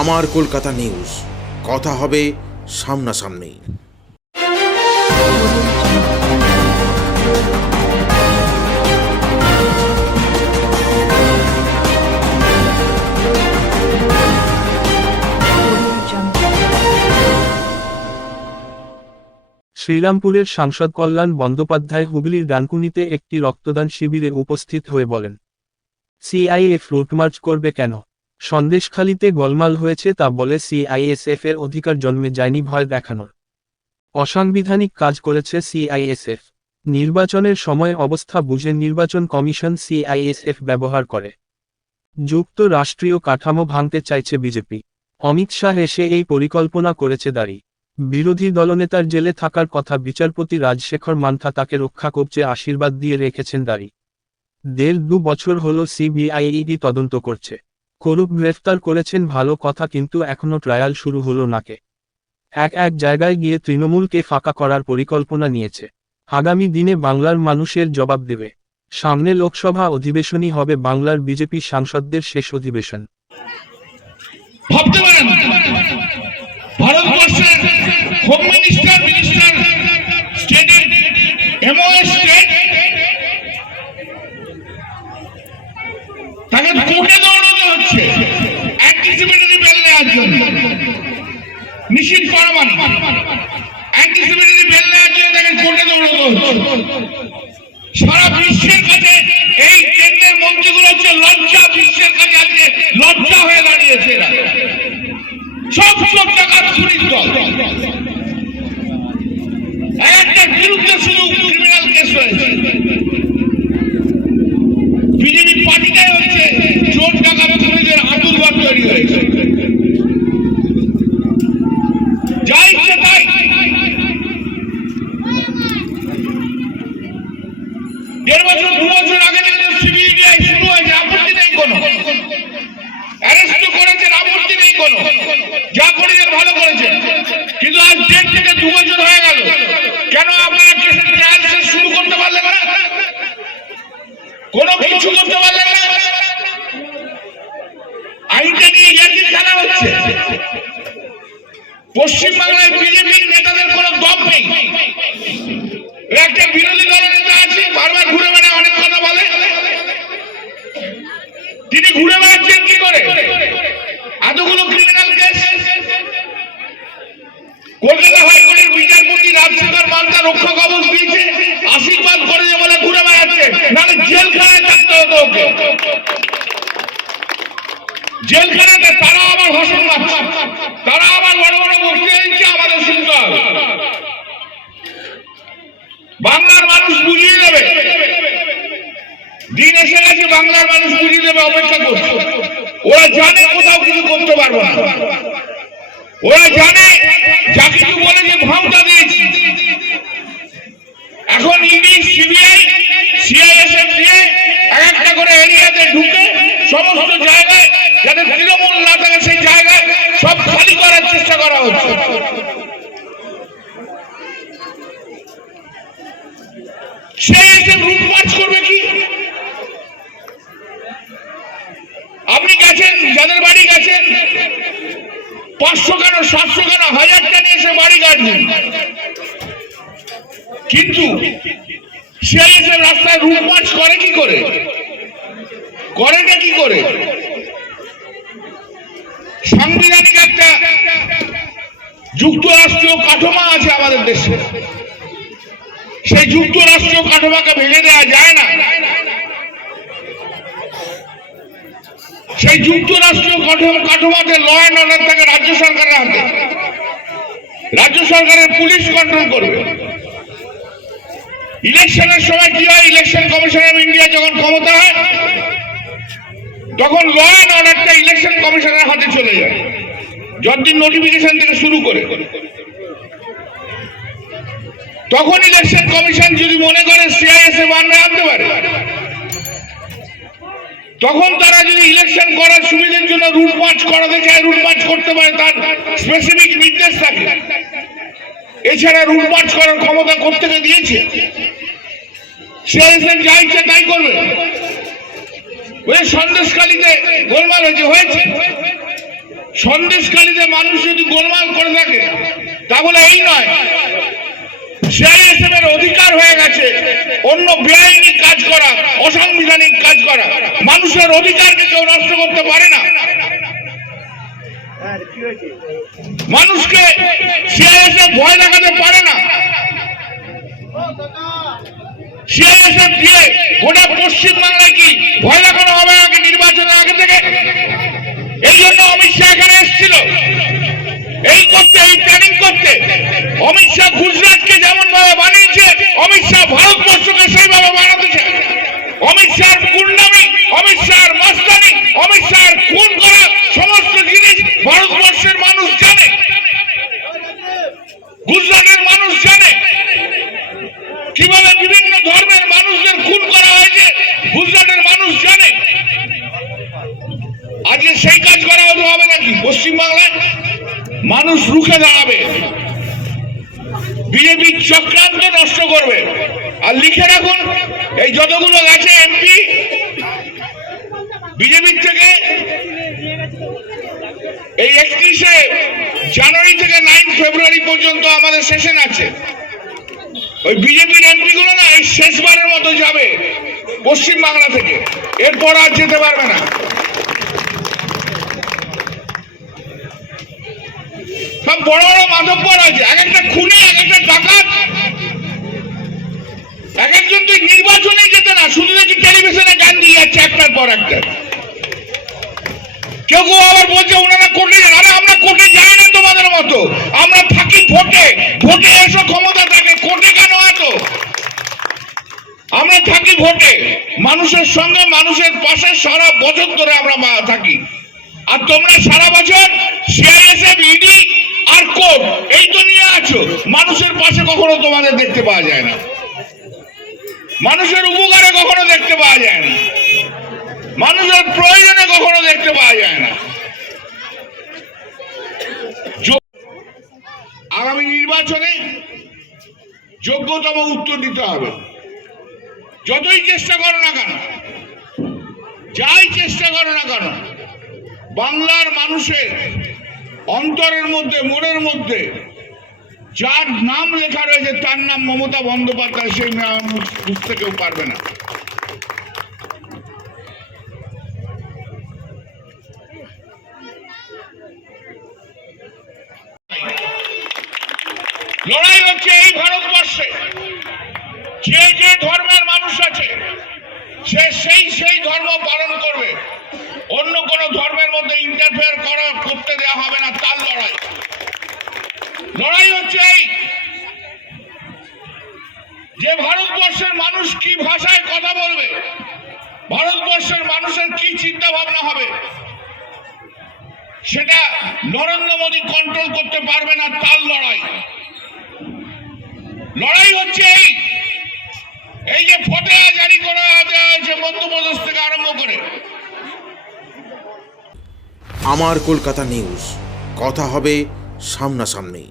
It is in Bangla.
আমার কলকাতা নিউজ, কথা হবে সামনাসামনি। শ্রীরামপুরের সাংসদ কল্যাণ বন্দ্যোপাধ্যায় হুগলির ডানকুনিতে একটি রক্তদান শিবিরে উপস্থিত হয়ে বলেন, সিআইএফ রুটমার্চ করবে কেন? সন্দেশখালিতে গোলমাল হয়েছে তা বলে সিআইএসএফ এর অধিকার জন্মে যায়নি ভয় দেখানোর। অসাংবিধানিক কাজ করেছে সিআইএসএফ। নির্বাচনের সময় অবস্থা বুঝে নির্বাচন কমিশন সিআইএসএফ ব্যবহার করে। যুক্তরাষ্ট্রীয় কাঠামো ভাঙতে চাইছে বিজেপি। অমিত শাহ এসে এই পরিকল্পনা করেছে দাঁড়ি। বিরোধী দলনেতার জেলে থাকার কথা বিচারপতি রাজশেখর মান্থা তাকে রক্ষা কবচে আশীর্বাদ দিয়ে রেখেছেন দাঁড়ি। 1.5-2 বছর হলো সিবিআইইডি তদন্ত করছে। করুপ গ্রেফতার করেছেন ভালো কথা, কিন্তু এখনো ট্রায়াল শুরু হলো নাকে। এক জায়গায় গিয়ে তৃণমূলকে ফাঁকা করার পরিকল্পনা নিয়েছে। আগামী দিনে বাংলার মানুষের জবাব দেবে। সামনে লোকসভা অধিবেশনই হবে বাংলার বিজেপি সাংসদদের শেষ অধিবেশন। ভাবতে পারেন ভারতবর্ষের হোম মিনিস্টার স্টেটের এমওএস স্টেট তাকে কোর্টে দৌড়াতে হচ্ছে অ্যান্টিসিপেটরি বেল নেওয়ার জন্য। নিশীথ পারমানি অ্যান্টিসিপেটরি বেল নেওয়ার জন্য তাকে কোর্টে দৌড়াতে হচ্ছে। সারা বিশ্বের কাছে এই কেন্দ্রের মন্ত্রীগুলো হচ্ছে লজ্জা। বিশ্বের কাছে আজকে লজ্জা হয়ে দাঁড়িয়েছে এরা। সব টাকা চুরির দল। একটা বিরুদ্ধে শুধু ক্রিমিনাল কেস রয়েছে। বিজেপি পার্টিটাই হচ্ছে চোর টাকা চুরিদের আতুরঘর তৈরি হয়েছে। যাই ইচ্ছে তাই। 1.5 বছর 2 বছর আগে থেকে সিবিআই শুরু হয়েছে, আপত্তি নেই কোনো। অ্যারেস্ট করেছেন, আপত্তি নেই কোনো। যা করেছেন ভালো করেছেন, কিন্তু আজ 1.5 থেকে 2 বছর হয়ে গেল। কেন আপনারা কেসের ট্রায়াল শুরু করতে পারলেন না? কোনো কিছু করতে পারলেন না? আইনটা নিয়ে ইয়ার্কি খেলা হচ্ছে। পশ্চিমবাংলায় বিজেপির নেতাদের কোনো দম নেই। একটা বিরোধী দলের নেতা আছে, বারবার ঘুরে বেড়ায়, অনেক কথা বলে। তিনি ঘুরে বেড়াচ্ছেন কি করে? এতগুলো ক্রিমিনাল কেস। কলকাতা হাইকোর্টের বিচারপতি রাজশেখর মান্থা রক্ষা কবচ দিয়েছে, আশীর্বাদ করেছে বলে ঘুরে বেড়াচ্ছে, নাহলে জেলখানায় থাকতে হতো ওকে। জেলখানাতে তারা আবার ভাষণ মারছে, তারা আবার বড় বড় বক্তৃতা দিচ্ছে, আমাদের শুনতে হবে। বাংলার মানুষ বুঝিয়ে দেবে, দিন এসে গেছে, বাংলার মানুষ বুঝিয়ে দেবে, অপেক্ষা করছে। ওরা জানে কোথাও কিছু করতে পারবো না। ওরা জানে যা কিছু বলেছে ভাবটা দিয়েছি। এখন ইডি, সিবিআই, সিআইএসএফ দিয়ে একটা করে এরিয়াতে ঢুকে সমস্ত জায়গায় যাতে তৃণমূল না থাকে সেই জায়গায় সব খালি করার চেষ্টা করা হচ্ছে। সেই এসে রুট মার্চ করবে কি? আপনি গেছেন, যাদের বাড়ি গেছেন, 500 কেন 700 কেন 1000টা নিয়ে এসে বাড়ি কাটবেন, কিন্তু সে এসে রাস্তায় রুট মার্চ করে কি করে? করেটা কি করে? সাংবিধানিক একটা যুক্তরাষ্ট্রীয় কাঠামো আছে আমাদের দেশে। সেই যুক্তরাষ্ট্রীয় কাঠামোকে ভেঙে দেওয়া যায় না। সেই যুক্তরাষ্ট্রীয় কাঠামোতে ল অ্যান্ড অর্ডার থাকে রাজ্য সরকারের হাতে। রাজ্য সরকারের পুলিশ কন্ট্রোল করবে। ইলেকশনের সময় কি হয়? ইলেকশন কমিশন অফ ইন্ডিয়া যখন ক্ষমতা হয়, তখন ল অ্যান্ড অর্ডারটা ইলেকশন কমিশনের হাতে চলে যায়, যতদিন নোটিফিকেশন থেকে শুরু করে। তখন ইলেকশন কমিশন যদি মনে করে সিআইএসএফ আনতে পারে, তখন তারা যদি ইলেকশন করার সুবিধার জন্য রুট মার্চ করাতে চায়, রুট মার্চ করতে পারে, তার স্পেসিফিক নির্দেশ থাকে। এছাড়া রুট মার্চ করার ক্ষমতা কোত্থেকে দিয়েছে? সিআইএসএফ যা ইচ্ছে তাই করবে। ওই সন্দেশখালিতে গোলমাল হয়েছে, সন্দেশখালীতে মানুষ যদি গোলমাল করে থাকে তাহলে এই নয় সিআইএসএফ এর অধিকার হয়ে গেছে অন্য বেআইনি কাজ করা, অসাংবিধানিক কাজ করা। মানুষের অধিকারকে কেউ নষ্ট করতে পারে না। মানুষকে সিআইএসএফ ভয় দেখাতে পারে না। সিআইএসএফ দিয়ে গোটা পশ্চিমবাংলায় কি ভয় দেখানো হবে আগে নির্বাচনের আগে থেকে? এই জন্য অমিত শাহ এখানে এসেছিল, এই করতে, এই প্ল্যানিং করতে। অমিত শাহ গুজরাটকে যেমন ভাবে বানিয়েছে, অমিত শাহ ভারতবর্ষকে সেইভাবে বানাতে চায়। অমিত শাহর গুন্ডামি, অমিত শাহর মাস্তানি, অমিত শাহর খুন করা সমস্ত জিনিস ভারতবর্ষের মানুষ জানে, গুজরাটের মানুষ জানে। কিভাবে বিভিন্ন ধর্মের মানুষদের খুন করা হয়েছে গুজরাটের মানুষ জানে। আজকে সেই কাজ করা হতে হবে নাকি পশ্চিমবাংলায়? মানুষ রুখে দাঁড়াবে, বিজেপির চক্রান্ত নষ্ট করবে। আর লিখে রাখুন, এই যতগুলো গেছে এমপি বিজেপির থেকে, এই 31শে জানুয়ারি থেকে 9 ফেব্রুয়ারি পর্যন্ত আমাদের সেশন আছে। ওই বিজেপির এমপি গুলো না এই শেষবারের মতো যাবে পশ্চিমবাংলা থেকে, এরপর আর যেতে পারবে না। সব বড় বড় মাধবপর আছে, এক একটা খুনি, এক একটা ডাকাত, এক একজন তুই নির্বাচনে যেতে না, শুধু দেখি টেলিভিশনে গান দিয়ে যাচ্ছে একটার পর একটা। কেউ কেউ আবার বলছে ওনারা কোর্টে যান। আরে আমরা কোর্টে যাই না তোমাদের মতো, আমরা থাকি ভোটে। ভোটে এসো ক্ষমতা থাকে, কোর্টে কেন এত? আমরা থাকি ভোটে, মানুষের সঙ্গে, মানুষের পাশে সারা বছর ধরে আমরা থাকি। আর তোমরা সারা বছর সিআইএসএফ, ইডি আর কোর্ট এই তো নিয়ে আছো। মানুষের পাশে কখনো তোমাদের দেখতে পাওয়া যায় না, মানুষের উপকারে কখনো দেখতে পাওয়া যায় না, মানুষের প্রয়োজনে কখনো দেখতে পাওয়া যায় না। আগামী নির্বাচনে যোগ্যতম উত্তর দিতে হবে। যতই চেষ্টা করো না কেন, যাই চেষ্টা করো না কেন, বাংলার মানুষের অন্তরের মধ্যে, মনের মধ্যে যার নাম লেখা রয়েছে তার নাম মমতা বন্দ্যোপাধ্যায়, সেই নাম বুঝতে কেউ পারবে না। লড়াই হচ্ছে এই ভারতবর্ষে, যে যে ধর্মের মানুষ আছে সে সেই ধর্ম পালন করবে। অন্য কোন ধর্মের মধ্যে ইন্টারফেয়ার করতে দেওয়া হবে না, তার লড়াই। লড়াই হচ্ছে এই যে ভারতবর্ষের মানুষ কি ভাষায় কথা বলবে, ভারতবর্ষের মানুষের কি চিন্তা ভাবনা হবে, সেটা নরেন্দ্র মোদী কন্ট্রোল করতে পারবে না, তার লড়াই। লড়াই হচ্ছে এই যে ফতোয়া জারি করা হয়েছে মধ্যপ্রদেশ থেকে আরম্ভ করে। আমার কলকাতা নিউজ, কথা হবে সামনাসামনি।